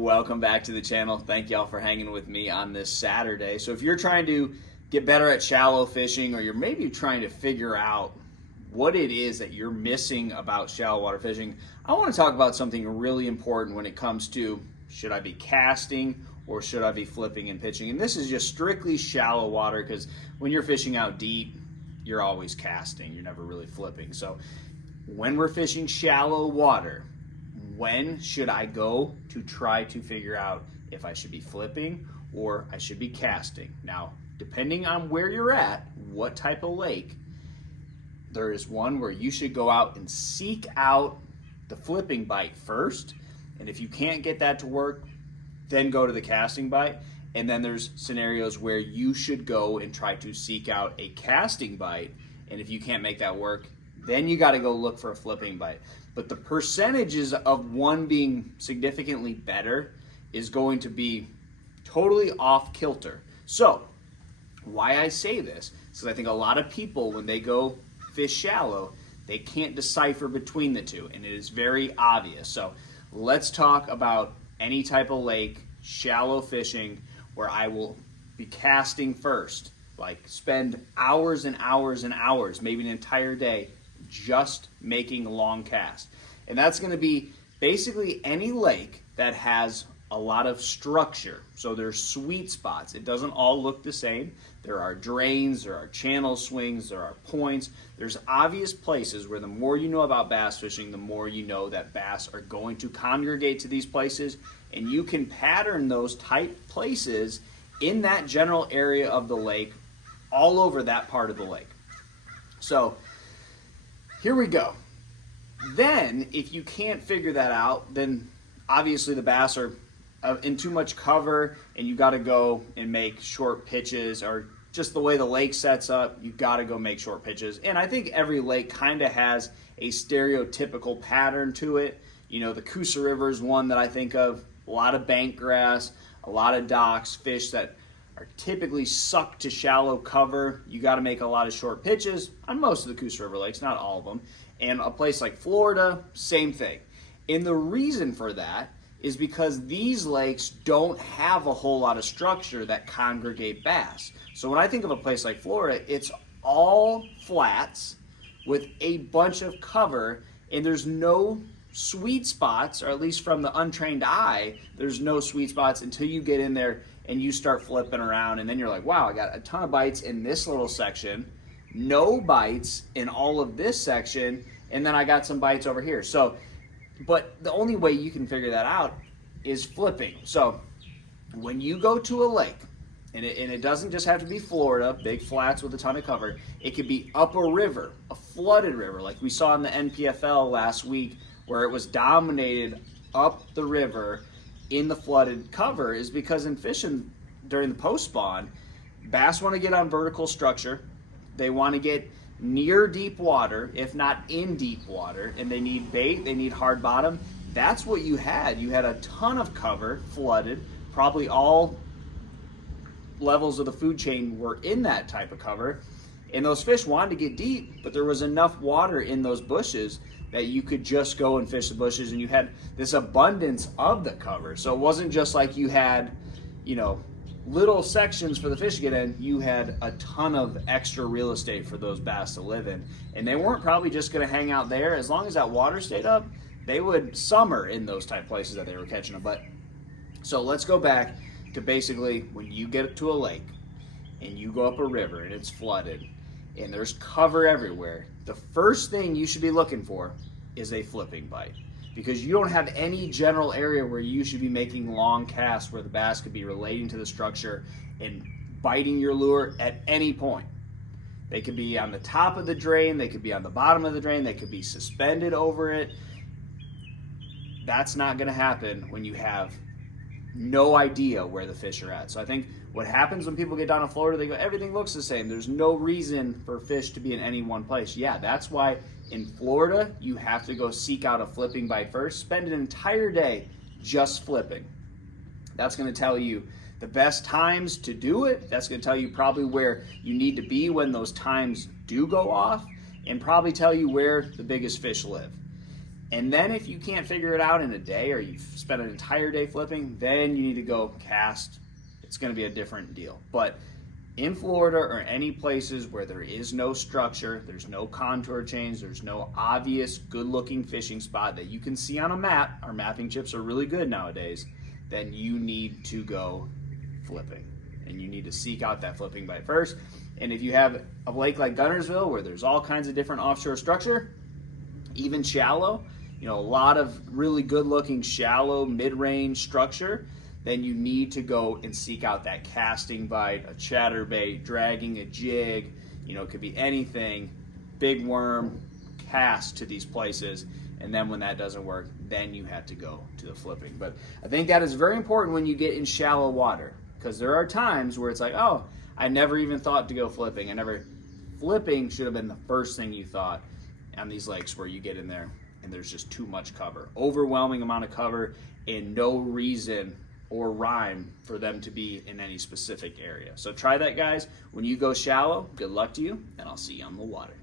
Welcome back to the channel. Thank y'all for hanging with me on this Saturday. So if you're trying to get better at shallow fishing, or you're maybe trying to figure out what it is that you're missing about shallow water fishing, I want to talk about something really important when it comes to, should I be casting or should I be flipping and pitching? And this is just strictly shallow water, because when you're fishing out deep, you're always casting. You're never really flipping. So when we're fishing shallow water, when should I go to try to figure out if I should be flipping or I should be casting? Now, depending on where you're at, what type of lake, there is one where you should go out and seek out the flipping bite first. And if you can't get that to work, then go to the casting bite. And then there's scenarios where you should go and try to seek out a casting bite. And if you can't make that work, then you got to go look for a flipping bite. But the percentages of one being significantly better is going to be totally off kilter. So why I say this is I think a lot of people, when they go fish shallow, they can't decipher between the two, and it is very obvious. So let's talk about any type of lake, shallow fishing, where I will be casting first, like spend hours and hours and hours, maybe an entire day, just making a long cast. And that's going to be basically any lake that has a lot of structure. So there's sweet spots. It doesn't all look the same. There are drains, there are channel swings, there are points. There's obvious places where the more you know about bass fishing, the more you know that bass are going to congregate to these places, and you can pattern those type places in that general area of the lake, all over that part of the lake. So here we go. Then, if you can't figure that out, then obviously the bass are in too much cover, and you got to go and make short pitches, or just the way the lake sets up, you got to go make short pitches. And I think every lake kind of has a stereotypical pattern to it. You know, the Coosa River is one that I think of. A lot of bank grass, a lot of docks, fish that are typically sucked to shallow cover. You got to make a lot of short pitches on most of the Coosa River lakes, not all of them. And a place like Florida, same thing. And the reason for that is because these lakes don't have a whole lot of structure that congregate bass. So when I think of a place like Florida, it's all flats with a bunch of cover, and there's no sweet spots, or at least from the untrained eye, there's no sweet spots until you get in there and you start flipping around, and then you're like, wow, I got a ton of bites in this little section, no bites in all of this section, and then I got some bites over here. So, but the only way you can figure that out is flipping. So when you go to a lake, and it doesn't just have to be Florida, big flats with a ton of cover, it could be up a river, a flooded river, like we saw in the NPFL last week, where it was dominated up the river in the flooded cover, is because in fishing during the post-spawn, bass want to get on vertical structure. They want to get near deep water, if not in deep water, and they need bait, they need hard bottom. That's what you had. You had a ton of cover, flooded, probably all levels of the food chain were in that type of cover, and those fish wanted to get deep, but there was enough water in those bushes that you could just go and fish the bushes, and you had this abundance of the cover. So it wasn't just like you had, you know, little sections for the fish to get in. You had a ton of extra real estate for those bass to live in, and they weren't probably just going to hang out there. As long as that water stayed up, they would summer in those type places that they were catching them. But so let's go back to basically when you get to a lake and you go up a river and it's flooded and there's cover everywhere, the first thing you should be looking for is a flipping bite, because you don't have any general area where you should be making long casts where the bass could be relating to the structure and biting your lure at any point. They could be on the top of the drain, they could be on the bottom of the drain, they could be suspended over it. That's not going to happen when you have no idea where the fish are at. So I think what happens when people get down in Florida, they go, everything looks the same. There's no reason for fish to be in any one place. Yeah, that's why in Florida, you have to go seek out a flipping bite first. Spend an entire day just flipping. That's going to tell you the best times to do it. That's going to tell you probably where you need to be when those times do go off, and probably tell you where the biggest fish live. And then if you can't figure it out in a day, or you've spent an entire day flipping, then you need to go cast. It's going to be a different deal. But in Florida or any places where there is no structure, there's no contour change, there's no obvious good-looking fishing spot that you can see on a map, our mapping chips are really good nowadays, then you need to go flipping. And you need to seek out that flipping bite first. And if you have a lake like Guntersville where there's all kinds of different offshore structure, even shallow, a lot of really good looking shallow mid-range structure, then you need to go and seek out that casting bite, a chatterbait, dragging a jig, it could be anything, big worm, cast to these places. And then when that doesn't work, then you have to go to the flipping. But I think that is very important when you get in shallow water, because there are times where it's like, oh, I never even thought to go flipping. Flipping should have been the first thing you thought on these lakes where you get in there and there's just too much cover, overwhelming amount of cover, and no reason or rhyme for them to be in any specific area. So try that, guys. When you go shallow, good luck to you, and I'll see you on the water.